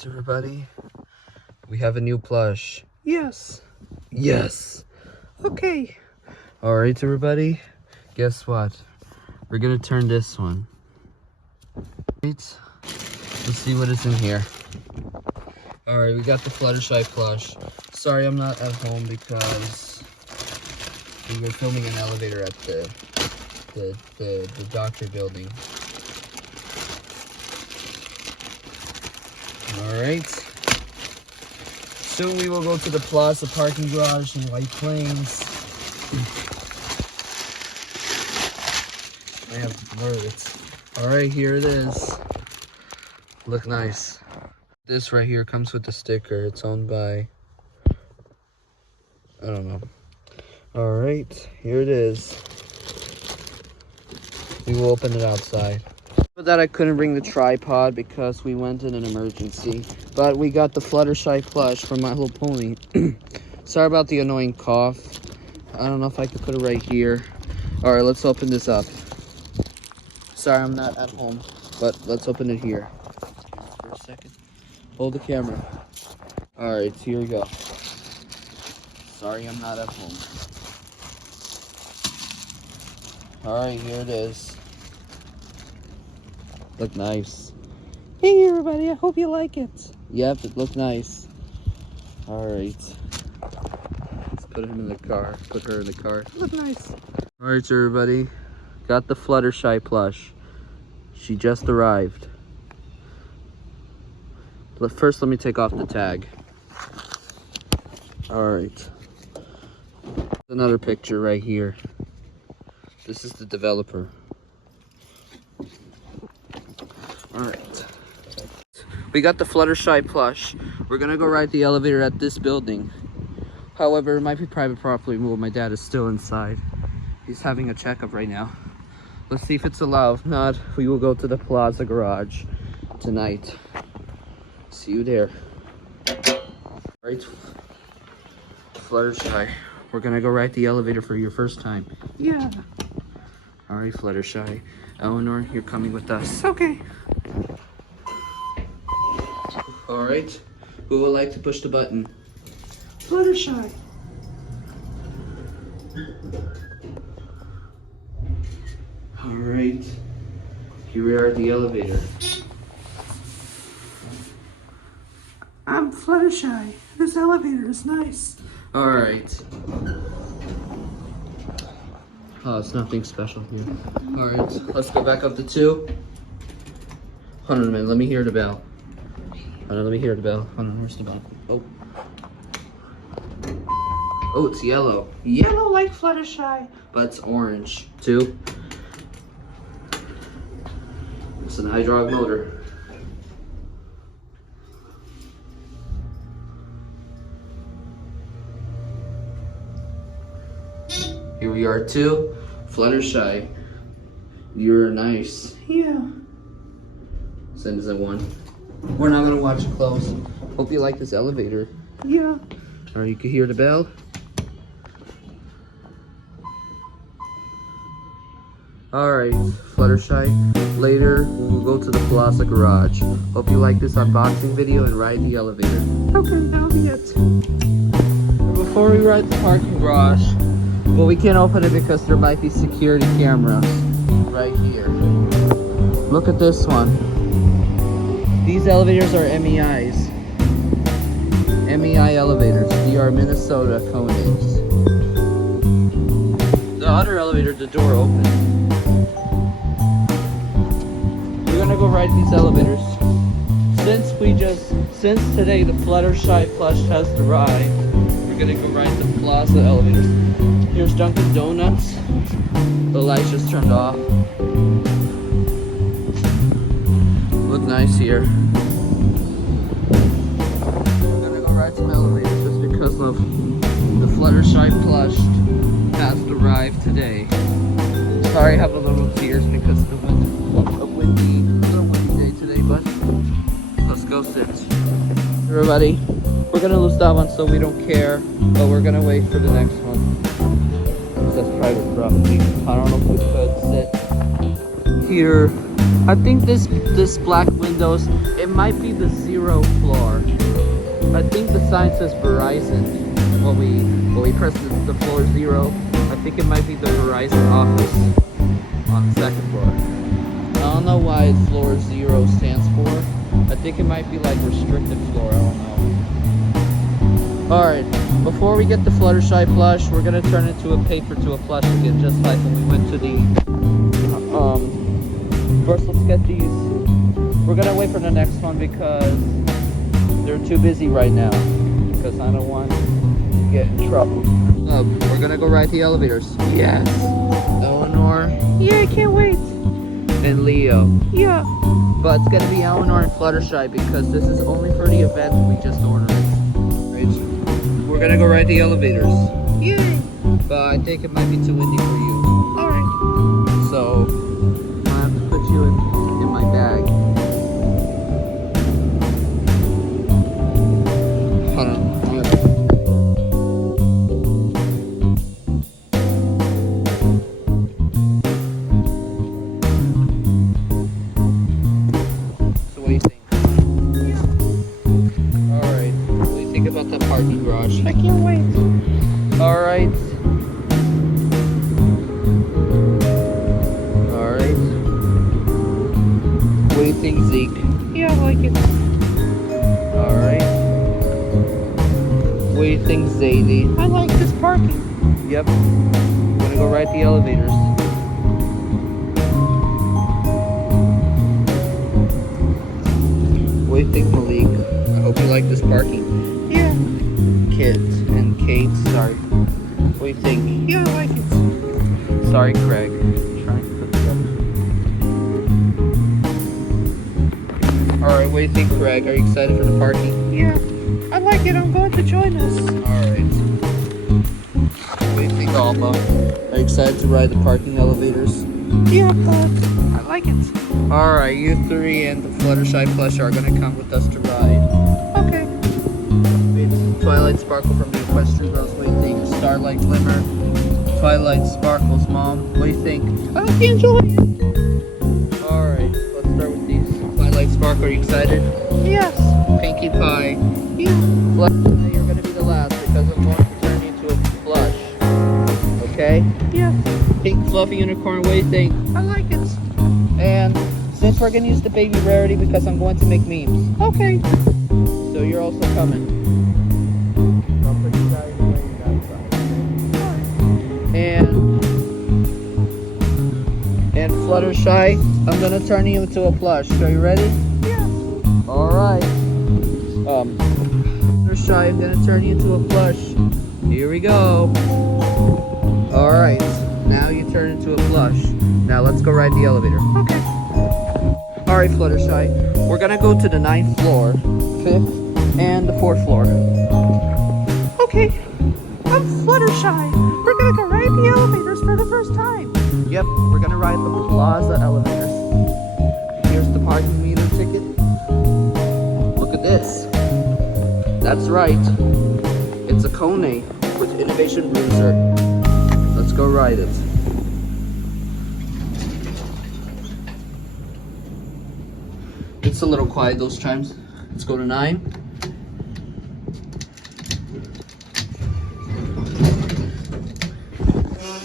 Alright, everybody. We have a new plush. Yes. Yes. Okay. Alright, everybody. Guess what? We're gonna turn this one. Right. Let's see what is in here. Alright, we got the Fluttershy plush. Sorry I'm not at home because we were filming an elevator at the doctor building. Alright. Soon we will go to the Plaza parking garage in White Plains. I have words. Alright, here it is. Look nice. This right here comes with the sticker. It's owned by, I don't know. Alright, here it is. We will open it outside. For that I couldn't bring the tripod because we went in an emergency. But we got the Fluttershy plush from My Little Pony. Sorry about the annoying cough. I don't know if I could put it right here. Alright, let's open this up. Sorry I'm not at home, but let's open it here. For a second. Hold the camera. Alright, here we go. Sorry I'm not at home. Alright, here it is. Look nice. Hey everybody, I hope you like it. Yep, it looked nice. Alright. Let's put him in the car. Put her in the car. Look nice. Alright, everybody. Got the Fluttershy plush. She just arrived. But first, let me take off the tag. Alright. Another picture right here. This is the developer. Alright. We got the Fluttershy plush. We're gonna go ride the elevator at this building. However, it might be private property. Well, my dad is still inside. He's having a checkup right now. Let's see if it's allowed. If not, we will go to the Plaza garage tonight. See you there. Right. Fluttershy. We're gonna go ride the elevator for your first time. Yeah. Alright, Fluttershy. Elinor, you're coming with us. Okay. Alright. Who would like to push the button? Fluttershy. Alright. Here we are at the elevator. I'm Fluttershy. This elevator is nice. Alright. Oh, it's nothing special here. Alright, let's go back up to 2. Hold on a minute, let me hear the bell. Hold on, let me hear the bell. Hold on, where's the bell? Oh. Oh, it's yellow. Yellow like Fluttershy. But it's orange. 2. It's an hydraulic motor. Here we are, 2. Fluttershy. You're nice. Yeah. Send us a 1. We're not gonna watch it close. Hope you like this elevator. Yeah. Alright, you can hear the bell. Alright, Fluttershy. Later, we'll go to the Plaza garage. Hope you like this unboxing video and ride the elevator. Okay, that'll be it. Before we ride the parking garage, well, we can't open it because there might be security cameras right here. Look at this one. These elevators are MEIs. MEI elevators. They are Minnesota Conex. The other elevator, the door open. We're gonna go ride these elevators. Since today the Fluttershy plush has arrived, we're gonna go ride the Plaza elevators. Here's Dunkin' Donuts. The lights just turned off. Look nice here. We're gonna go ride some elevators just because of the Fluttershy plush has arrived today. Sorry I have a little tears because of a little windy day today, but let's go sit. Everybody, we're gonna lose that one so we don't care, but we're gonna wait for the next one. That's private property. I don't know if we could sit here. I think this black windows, it might be the 0 zero floor. I think the sign says Verizon. When we press the floor 0, I think it might be the Verizon office on the second floor. I don't know why floor 0 stands for. I think it might be like restricted floor. I don't know. Alright, before we get the Fluttershy plush, we're gonna turn it to a paper to a plush again, just like when we went to the first let's get these. We're gonna wait for the next one because they're too busy right now, because I don't want to get in trouble. We're gonna go ride the elevators. Yes. Elinor. Yeah, I can't wait. And Leo. Yeah. But it's gonna be Elinor and Fluttershy because this is only for the event we just ordered. Right. We're gonna go ride the elevators. Yay. But I think it might be too windy for you. Alright. So I have to put you in my bag. Hold on. So what do you think? Alright. What do you think about that parking garage? I can't wait. Alright. Alright. What do you think, Zeke? Yeah, I like it. Alright. What do you think, Zadie? I like this parking. Yep. I'm gonna go ride the elevators. What do you think, Malik? I hope you like this parking. Yeah. Kids and Kate, sorry. What do you think? Yeah, I like it. Sorry, Craig. Trying to put together. Alright, what do you think, Craig? Are you excited for the parking? Yeah. I like it. I'm going to join us. Alright. What do you think, Alma? Are you excited to ride the parking elevators? Yeah, but I like it. Alright, you three and the Fluttershy plush are gonna come with us to ride. Okay. It's Twilight Sparkle from the Equestrian Girls. What do you think? Starlight Glimmer, Twilight Sparkles, Mom. What do you think? I can enjoy it. Alright, let's start with these. Twilight Sparkle, are you excited? Yes. Pinkie Pie. Yeah. Fluttershy, you're gonna be the last because I'm going to turn you into a plush. Okay? Yeah. Pink Fluffy Unicorn, what do you think? I like it. And since we're gonna use the baby rarity because I'm going to make memes. Okay. So you're also coming. I'll put you guys away that side. And Fluttershy, I'm gonna turn you into a plush. So you ready? Yeah. Alright. Fluttershy, I'm gonna turn you into a plush. Here we go. Alright. Now you turn into a plush. Now let's go ride the elevator. Okay. Alright, Fluttershy. We're gonna go to the 9th floor, 5th, and the 4th floor. Okay. I'm Fluttershy. We're gonna go ride the elevators for the first time. Yep, we're gonna ride the Plaza elevators. Here's the parking meter ticket. Look at this. That's right. It's a Kone with Innovation Bruiser. Let's go ride it. It's a little quiet those chimes. Let's go to 9.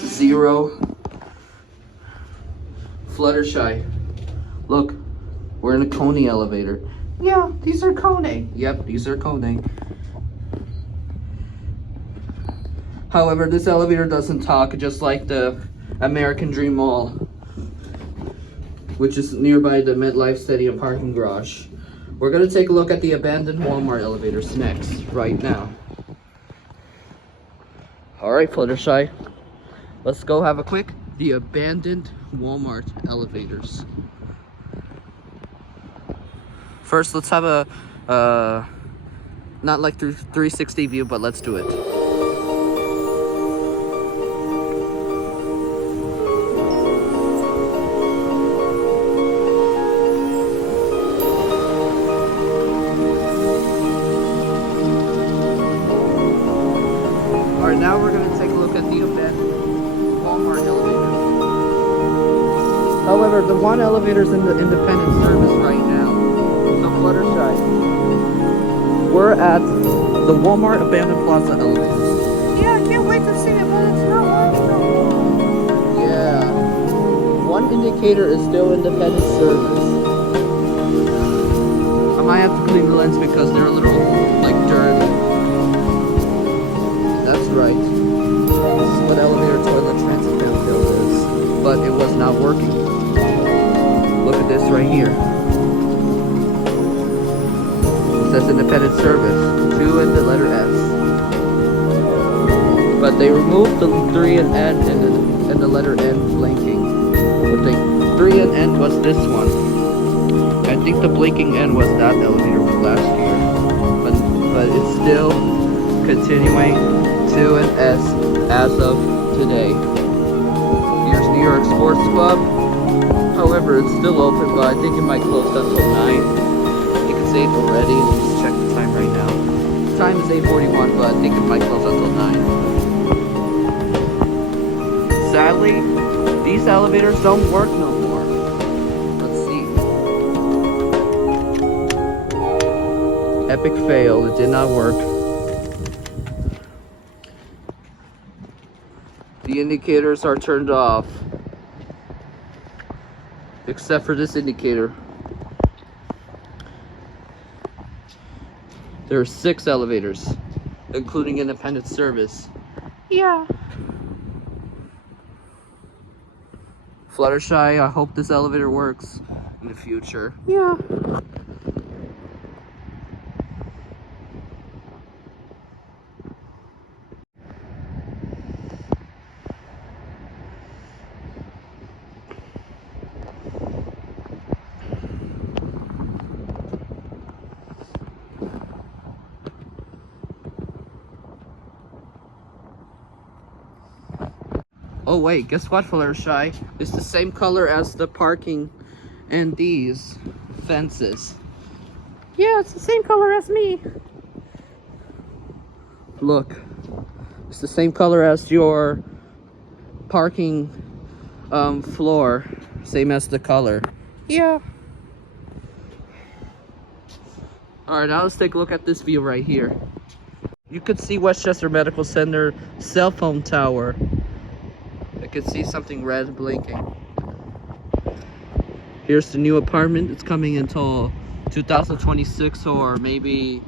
Zero. Fluttershy. Look, we're in a Kone elevator. Yeah, these are Kone. Yep, these are Kone. However, this elevator doesn't talk, just like the American Dream Mall, which is nearby the MetLife Stadium parking garage. We're gonna take a look at the abandoned Walmart elevators next, right now. Alright, Fluttershy. Let's go have a quick, the abandoned Walmart elevators. First, let's have a, not like 360 view, but let's do it. Alright, now we're going to take a look at the abandoned Walmart elevators. However, the one elevator's in the independent service right now. So Fluttershy, We're at the Walmart Abandoned Plaza elevators. Yeah, I can't wait to see it, but it's not working no more. Yeah. One indicator is still independent service. I might have to clean the lens because they're a little, like, dirty. That's right. This is what elevator toilet transit downhill is. But it was not working. Look at this right here. It says independent service. 2 and the letter S. But they removed the 3 and N and the letter N blinking. But the 3 and N was this one. I think the blinking N was that elevator from last year. But it's still continuing 2 and S as of today. Here's New York Sports Club. However, it's still open, but I think it might close until 9. I think it's 8 already. Let's check the time right now. The time is 8:41, but I think it might close until 9. Sadly, these elevators don't work no more. Let's see. Epic fail. It did not work. The indicators are turned off. Except for this indicator. There are 6 elevators, including independent service. Yeah. Fluttershy, I hope this elevator works in the future. Yeah. Oh wait, guess what, Fluttershy? It's the same color as the parking and these fences. Yeah, it's the same color as me. Look, it's the same color as your parking floor, same as the color. Yeah. Alright, now let's take a look at this view right here. You could see Westchester Medical Center cell phone tower. I could see something red blinking. Here's the new apartment. It's coming until 2026 or maybe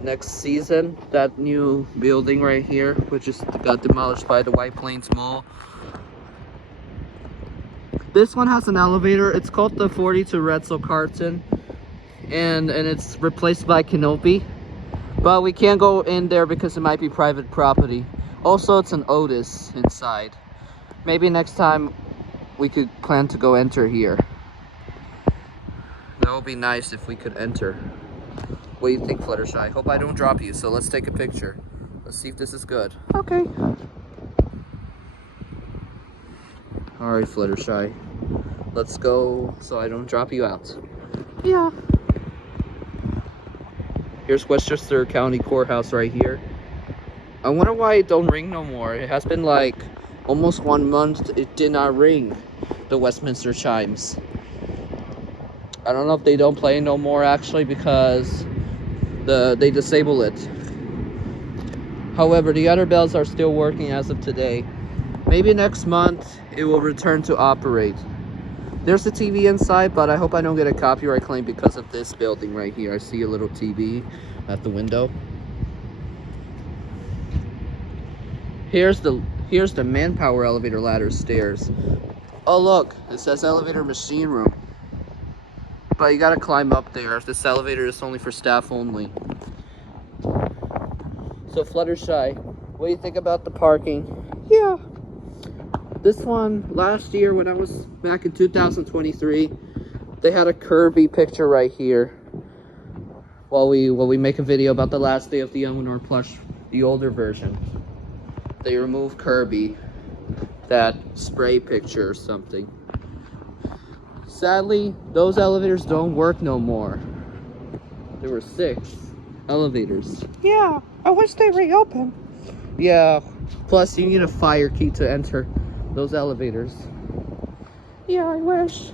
next season. That new building right here, which just got demolished by the White Plains Mall. This one has an elevator. It's called the 42 Retzel Carton, and it's replaced by Canopy. But we can't go in there because it might be private property. Also, it's an Otis inside. Maybe next time we could plan to go enter here. That would be nice if we could enter. What do you think, Fluttershy? Hope I don't drop you, so let's take a picture. Let's see if this is good. Okay. Alright, Fluttershy. Let's go so I don't drop you out. Yeah. Here's Westchester County Courthouse right here. I wonder why it don't ring no more. It has been like almost 1 month it did not ring, the Westminster chimes. I don't know if they don't play no more actually because they disable it. However, the other bells are still working as of today. Maybe next month it will return to operate. There's a TV inside, but I hope I don't get a copyright claim because of this building right here. I see a little TV at the window. Here's the manpower elevator ladder stairs. Oh look, it says elevator machine room. But you gotta climb up there. This elevator is only for staff only. So Fluttershy, what do you think about the parking? Yeah. This one, last year when I was back in 2023, they had a Kirby picture right here. While we make a video about the last day of the Elinor Plush, the older version. They removed Kirby, that spray picture or something. Sadly, those elevators don't work no more. There were 6 elevators. Yeah. I wish they reopened. Yeah, plus you need a fire key to enter those elevators. Yeah, I wish.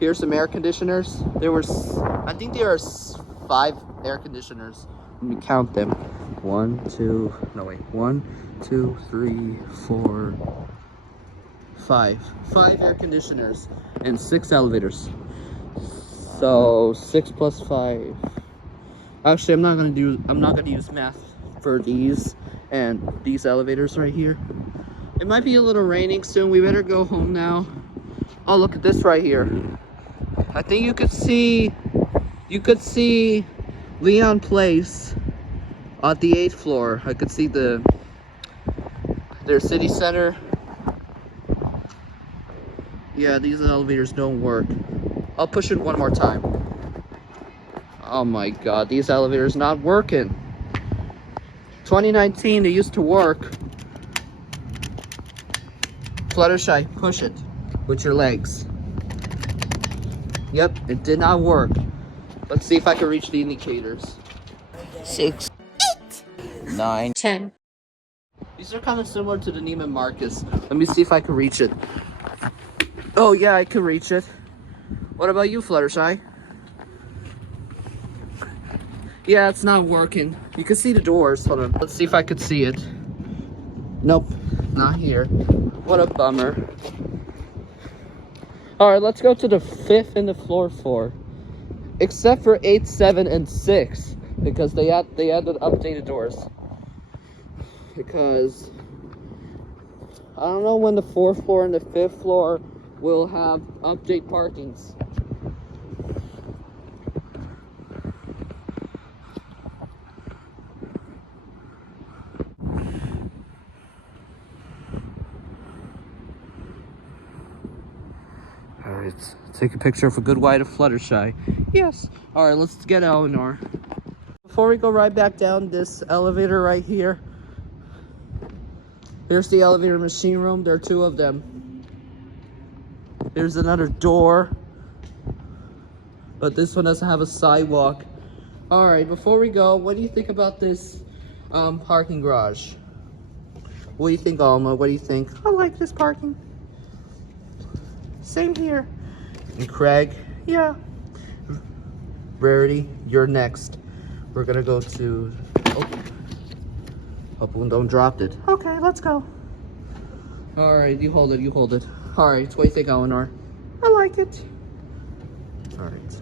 Here's some air conditioners. I think there are 5 air conditioners. Let me count them. 1, 2, 3, 4, 5. 5 air conditioners and 6 elevators. So 6 plus 5. Actually, I'm not gonna use math for these and these elevators right here. It might be a little raining soon. We better go home now. Oh, look at this right here. I think you could see Leon Place at the 8th floor. I could see their city center. Yeah, these elevators don't work. I'll push it one more time. Oh my god, these elevators not working. 2019, they used to work. Fluttershy, push it with your legs. Yep, it did not work. Let's see if I can reach the indicators. 6, 8, 9, 10. These are kind of similar to the Neiman Marcus. Let me see if I can reach it. Oh yeah, I can reach it. What about you, Fluttershy? Yeah, it's not working. You can see the doors. Hold on. Let's see if I could see it. Nope, not here. What a bummer. Alright, let's go to the 5th and the floor 4. Except for 8, 7, and 6. Because they added updated doors. Because I don't know when the 4th floor and the 5th floor will have update parkings. Alright, take a picture of a good white of Fluttershy. Yes. Alright, let's get Elinor. Before we go right back down this elevator right here, here's the elevator machine room. There are 2 of them. There's another door, but this one doesn't have a sidewalk. Alright, before we go, what do you think about this parking garage? What do you think, Alma? What do you think? I like this parking. Same here. And Craig? Yeah. Rarity, you're next. We're gonna go to... Oh. Hope we don't drop it. Okay, let's go. Alright, you hold it. Alright, what do you think, Elinor? I like it. Alright.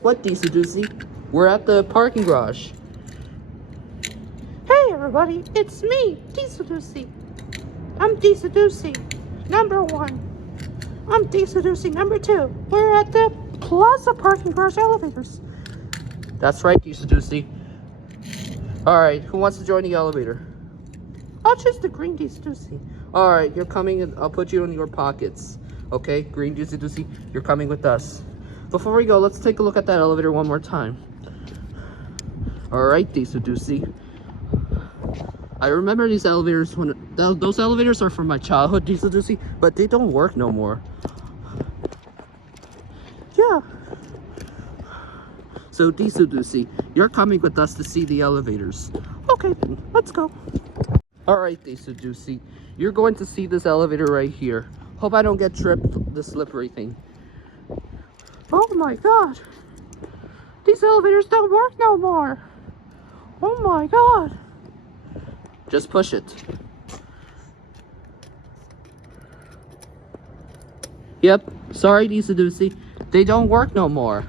What, Deesy Doozy? We're at the parking garage. Hey everybody, it's me, Deesaducey. I'm Deesaducey, number 1. I'm Deesaducey, number 2. We're at the Plaza parking garage elevators. That's right, Deesy Doozy. Alright, who wants to join the elevator? I'll choose the green Deesaducey. Alright, you're coming in. I'll put you in your pockets. Okay, green Deesy Doozy, you're coming with us. Before we go, let's take a look at that elevator one more time. Alright, Deesy Doozy. I remember these elevators when those elevators are from my childhood, Deesy Doozy, but they don't work no more. Yeah. So Deesy Doozy, you're coming with us to see the elevators. Okay, then, let's go. Alright, Deesy Doozy, you're going to see this elevator right here. Hope I don't get tripped, the slippery thing. Oh my god. These elevators don't work no more. Oh my god. Just push it. Yep, sorry Deesy Doozy, they don't work no more.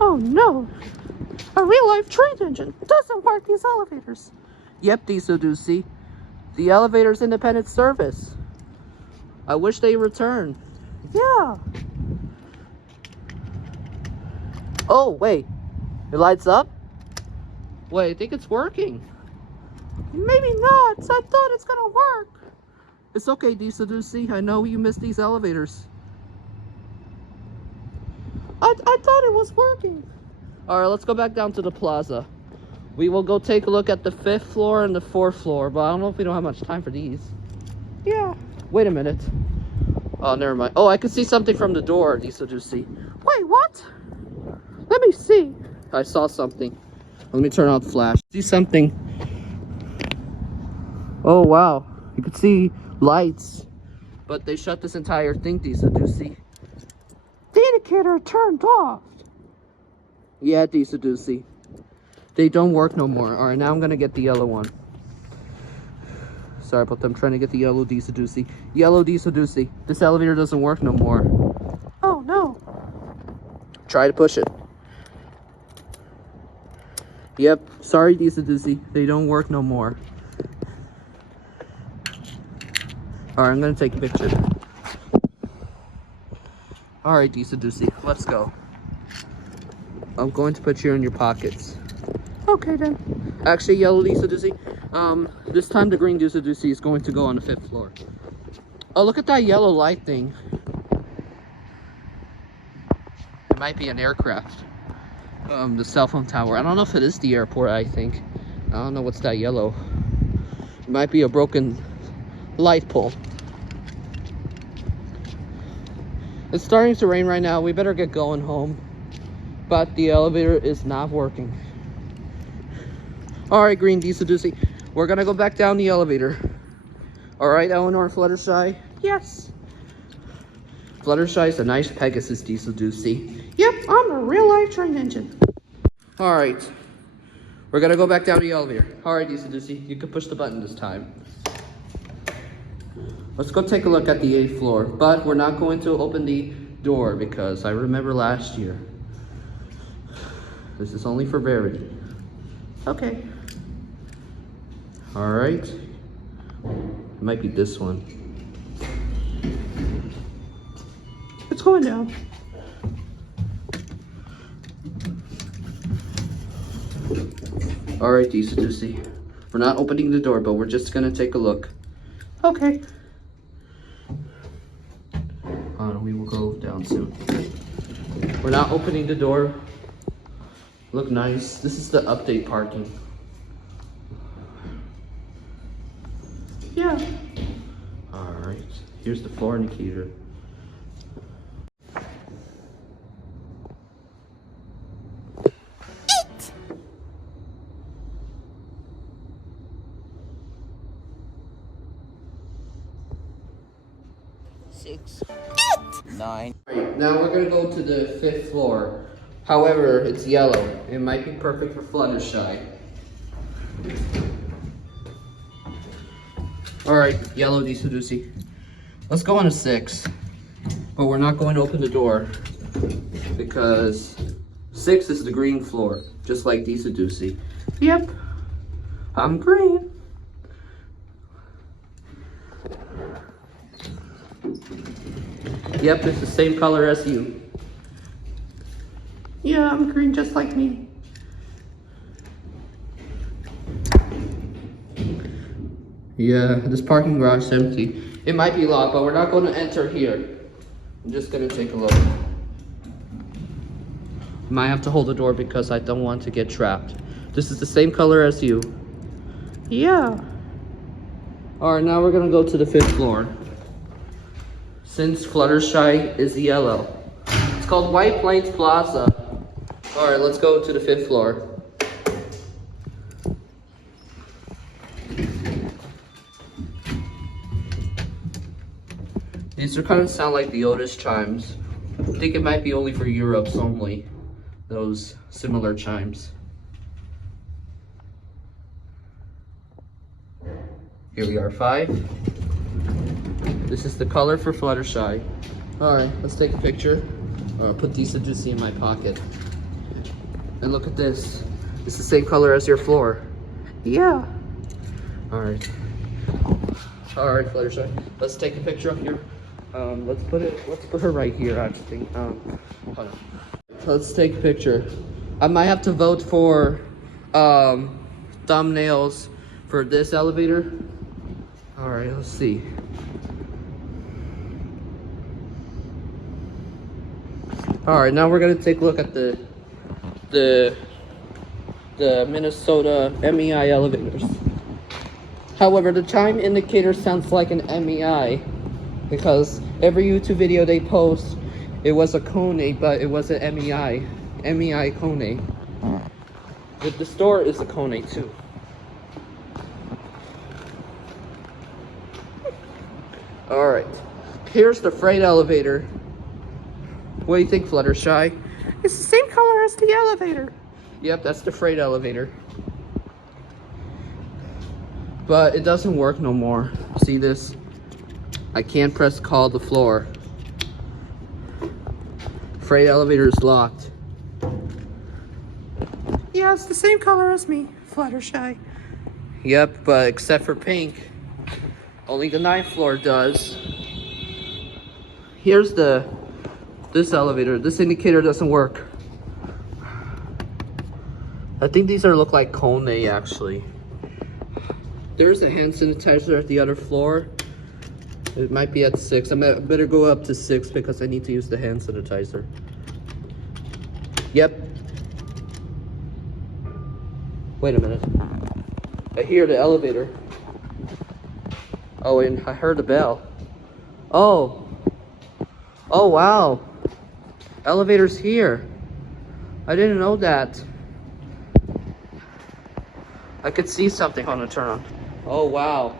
Oh no. A real-life train engine doesn't work these elevators. Yep, Deesy Doozy, the elevator's independent service. I wish they returned. Yeah. Oh, wait, it lights up? Wait, I think it's working. Maybe not. I thought it's gonna work. It's okay, Deesy Doozy, I know you miss these elevators. I thought it was working. Alright, let's go back down to the plaza. We will go take a look at the 5th floor and the 4th floor, but I don't know if we don't have much time for these. Yeah. Wait a minute. Oh, never mind. Oh, I can see something from the door, Deesy Doozy. Wait, what? Let me see. I saw something. Let me turn off the flash. See something. Oh, wow. You can see lights. but they shut this entire thing, Deesaducey. The indicator turned off. Yeah, Deesaducey. They don't work no more. Alright, now I'm gonna get the yellow one. Sorry about that, I'm trying to get the yellow Deesaducey. Yellow Deesaducey. This elevator doesn't work no more. Oh no. Try to push it. Yep, sorry Deesaducey. They don't work no more. Alright, I'm gonna take a picture. Alright, Deesaducey, let's go. I'm going to put you in your pockets. Okay then. Actually, yellow Deesaducey, this time the green Deesaducey is going to go on the 5th floor. Oh, look at that yellow light thing. It might be an aircraft. The cell phone tower. I don't know if it is the airport, I think. I don't know what's that yellow. It might be a broken light pole. It's starting to rain right now. We better get going home. But the elevator is not working. Alright, green Deesaducey. We're gonna go back down the elevator. Alright, Elinor and Fluttershy? Yes. Fluttershy is a nice Pegasus, Deesaducey. Yep, I'm a real life train engine. Alright. We're gonna go back down the elevator. Alright, Deesaducey. You can push the button this time. Let's go take a look at the 8th floor. But we're not going to open the door because I remember last year. This is only for Verity. Okay. Alright. It might be this one. It's going down. Alright, Deesaducey. We're not opening the door, but we're just gonna take a look. Okay. We will go down soon. We're not opening the door. Look nice. This is the update parking. Yeah. Alright. Here's the floor indicator. Six, 9. Alright, now we're gonna go to the 5th floor. However, it's yellow. It might be perfect for Fluttershy. Alright, yellow Deesaducey. Let's go on a 6. But we're not going to open the door because 6 is the green floor, just like Deesaducey. Yep. I'm green. Yep, it's the same color as you. Yeah, I'm green just like me. Yeah, this parking garage is empty. It might be locked, but we're not going to enter here. I'm just going to take a look. Might have to hold the door because I don't want to get trapped. This is the same color as you. Yeah. Alright, now we're going to go to the 5th floor. Since Fluttershy is yellow. It's called White Plains Plaza. Alright, let's go to the 5th floor. These are kind of sound like the Otis chimes. I think it might be only for Europe's only. Those similar chimes. Here we are, 5. This is the color for Fluttershy. Alright, let's take a picture. I'll put Deesaducey in my pocket. And look at this. It's the same color as your floor. Yeah. Alright. Alright, Fluttershy. Let's take a picture of your let's put her right here actually. Hold on. Let's take a picture. I might have to vote for thumbnails for this elevator. Alright, let's see. Alright, now we're gonna take a look at the Minnesota MEI elevators. However, the chime indicator sounds like an MEI because every YouTube video they post, it was a Kone, but it was an MEI. MEI Kone. The store is a Kone too. Alright. Here's the freight elevator. What do you think, Fluttershy? It's the same color as the elevator. Yep, that's the freight elevator. But it doesn't work no more. See this? I can't press call the floor. Freight elevator is locked. Yeah, it's the same color as me, Fluttershy. Yep, but except for pink. Only the 9th floor does. Here's this elevator. This indicator doesn't work. I think these look like Kone actually. There's a hand sanitizer at the other floor. It might be at 6. I better go up to 6 because I need to use the hand sanitizer. Yep. Wait a minute. I hear the elevator. Oh, and I heard the bell. Oh. Oh, wow. Elevator's here. I didn't know that. I could see something on the turn on. Oh, wow.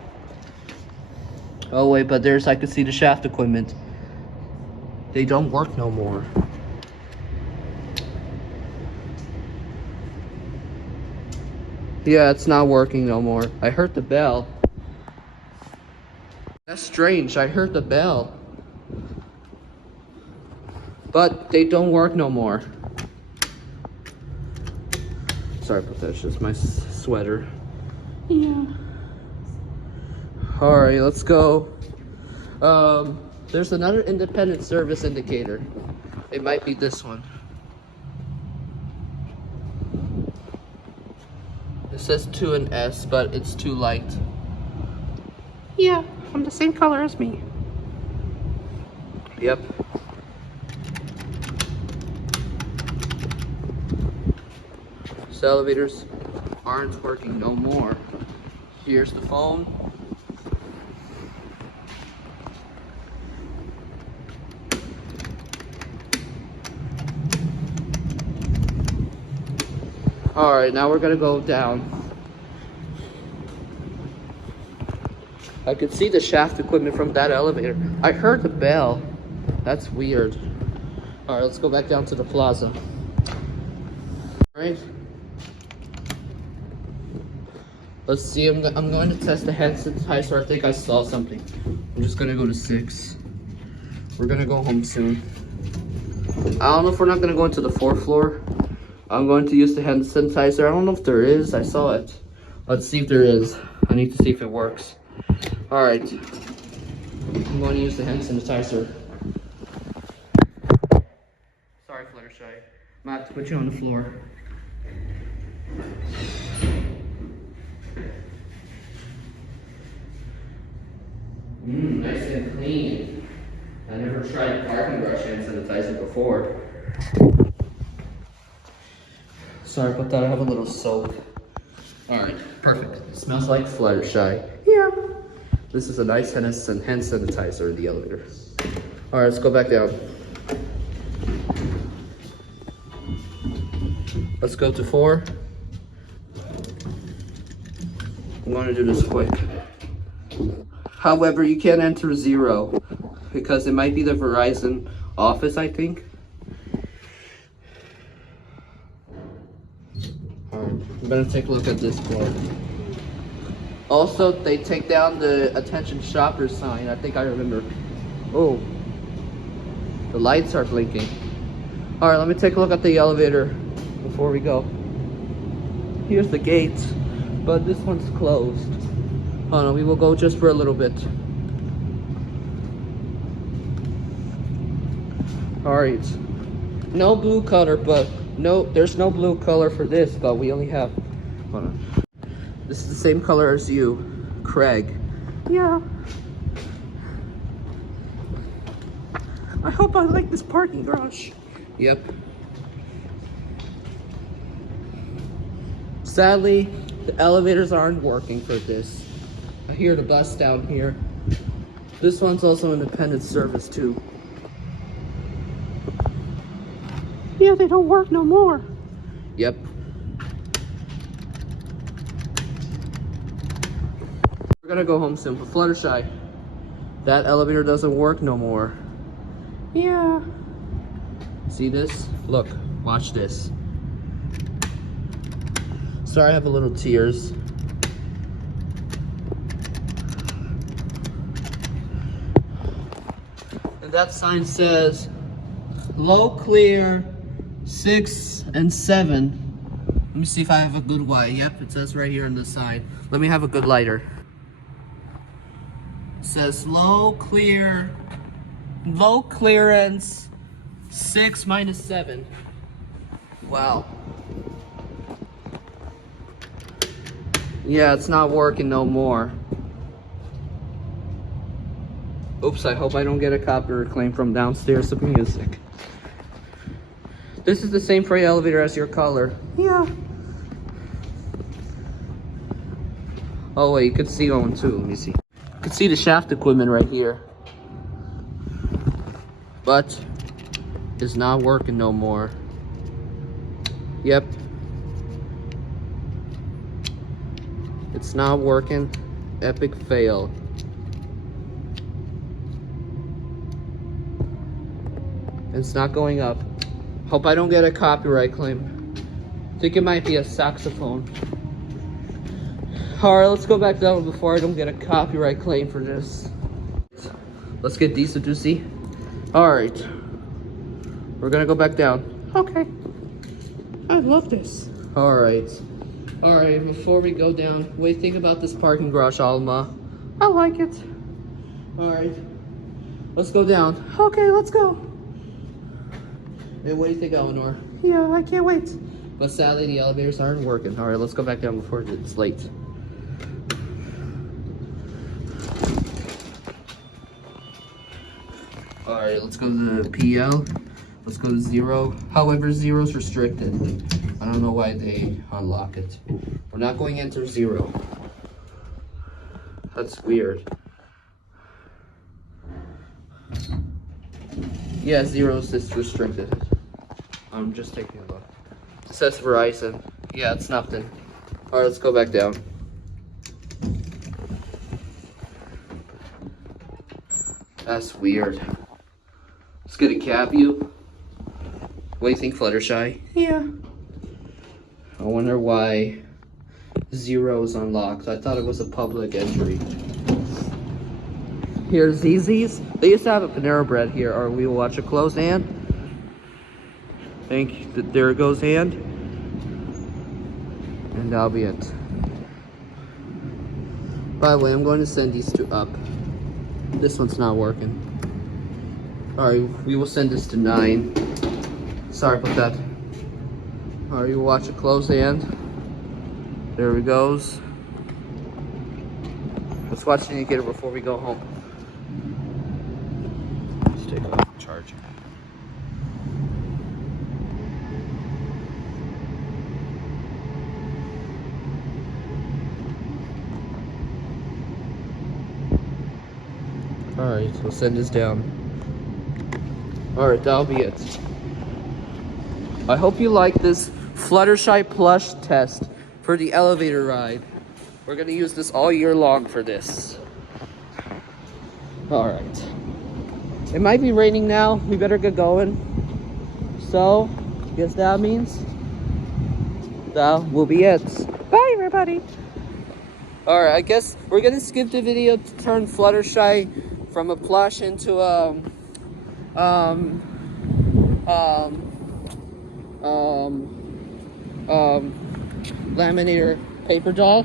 Oh, wait, but I could see the shaft equipment. They don't work no more. Yeah, it's not working no more. I heard the bell. That's strange. I heard the bell. But they don't work no more. Sorry about that. It's just my sweater. Yeah. Alright, let's go. There's another independent service indicator. It might be this one. It says 2 and S, but it's too light. Yeah, I'm the same color as me. Yep. So elevators aren't working no more. Here's the phone. Alright, now we're gonna go down. I could see the shaft equipment from that elevator. I heard the bell. That's weird. Alright, let's go back down to the plaza. Alright. Let's see, I'm going to test the hand sanitizer. I think I saw something. I'm just gonna go to 6. We're gonna go home soon. I don't know if we're not gonna go into the 4th floor. I'm going to use the hand sanitizer. I don't know if there is. I saw it. Let's see if there is. I need to see if it works. Alright. I'm going to use the hand sanitizer. Sorry, Fluttershy. I'm gonna have to put you on the floor. Nice and clean. I never tried parking brush hand sanitizer before. Sorry about that, I have a little soap. Alright, perfect. It smells like Fluttershy. Yeah. This is a nice hand sanitizer in the elevator. Alright, let's go back down. Let's go to 4. I'm going to do this quick. However, you can't enter 0 because it might be the Verizon office, I think. I'm gonna take a look at this floor. Also, they take down the attention shopper sign. I think I remember. Oh, the lights are blinking. All right, let me take a look at the elevator before we go. Here's the gate, but this one's closed. Hold on, we will go just for a little bit. All right, no blue color, but there's no blue color for this, but we only have, hold on. This is the same color as you, Craig. Yeah. I hope I like this parking garage. Yep. Sadly, the elevators aren't working for this. I hear the bus down here. This one's also independent service too. Yeah, they don't work no more. Yep. We're gonna go home soon. But Fluttershy, That elevator doesn't work no more. Yeah. See this? Look, watch this. Sorry, I have a little tears. And that sign says low clear 6 and 7. Let me see if I have a good light. Yep, it says right here on the sign. Let me have a good lighter. It says low clearance 6 minus 7. Wow. Yeah, it's not working no more. Oops, I hope I don't get a copyright claim from downstairs of music. This is the same freight elevator as your color. Yeah. Oh wait, you could see one too. Let me see. You could see the shaft equipment right here. But it's not working no more. Yep. It's not working. Epic fail. It's not going up. Hope I don't get a copyright claim. Think it might be a saxophone. Alright, let's go back down before I don't get a copyright claim for this. Let's get decency. Alright. We're gonna go back down. Okay. I love this. Alright. Alright, before we go down, what do you think about this parking garage, Alma? I like it. Alright. Let's go down. Okay, let's go. Hey, what do you think, Elinor? Yeah, I can't wait. But sadly, the elevators aren't working. Alright, let's go back down before it's late. Alright, let's go to the PL. Let's go to 0. However, 0 is restricted. I don't know why they unlock it. We're not going into 0. That's weird. Yeah, 0 is just restricted. I'm just taking a look. It says Verizon. Yeah, it's nothing. Alright, let's go back down. That's weird. Let's get a cab view. What do you think, Fluttershy? Yeah. I wonder why 0 is unlocked. I thought it was a public entry. Here's ZZ's. They used to have a Panera Bread here. Or we will watch a close hand. Think that there goes hand. And that'll be it. By the way, I'm going to send these two up. This one's not working. Alright, we will send this to 9. Sorry about that. Alright, you will watch a close hand. There it goes. Let's watch the indicator before we go home. Let's take off the charger. Alright, we'll send this down. Alright, that'll be it. I hope you like this Fluttershy Plush test for the elevator ride. We're gonna use this all year long for this. Alright. It might be raining now. We better get going. So, guess that means that will be it. Bye, everybody. Alright, I guess we're gonna skip the video to turn Fluttershy from a plush into laminator paper doll.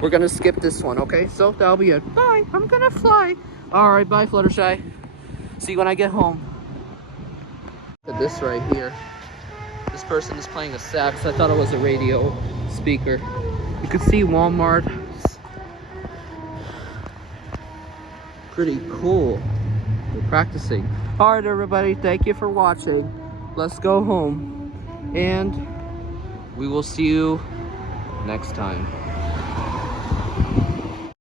We're gonna skip this one, okay? So that'll be it. Bye. I'm gonna fly. Alright, bye Fluttershy. See you when I get home. Look at this right here. This person is playing a sax. I thought it was a radio speaker. You can see Walmart. Pretty cool. We're practicing. Alright everybody, thank you for watching. Let's go home. And we will see you next time.